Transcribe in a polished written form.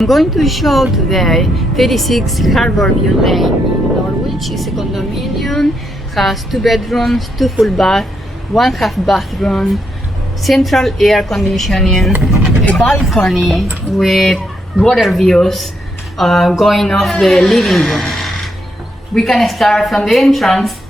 I'm going to show today 36 Harborview Lane in Norwich. It's a condominium, has 2 bedrooms, 2 full bath, 1 half bathroom, central air conditioning, a balcony with water views going off the living room. We can start from the entrance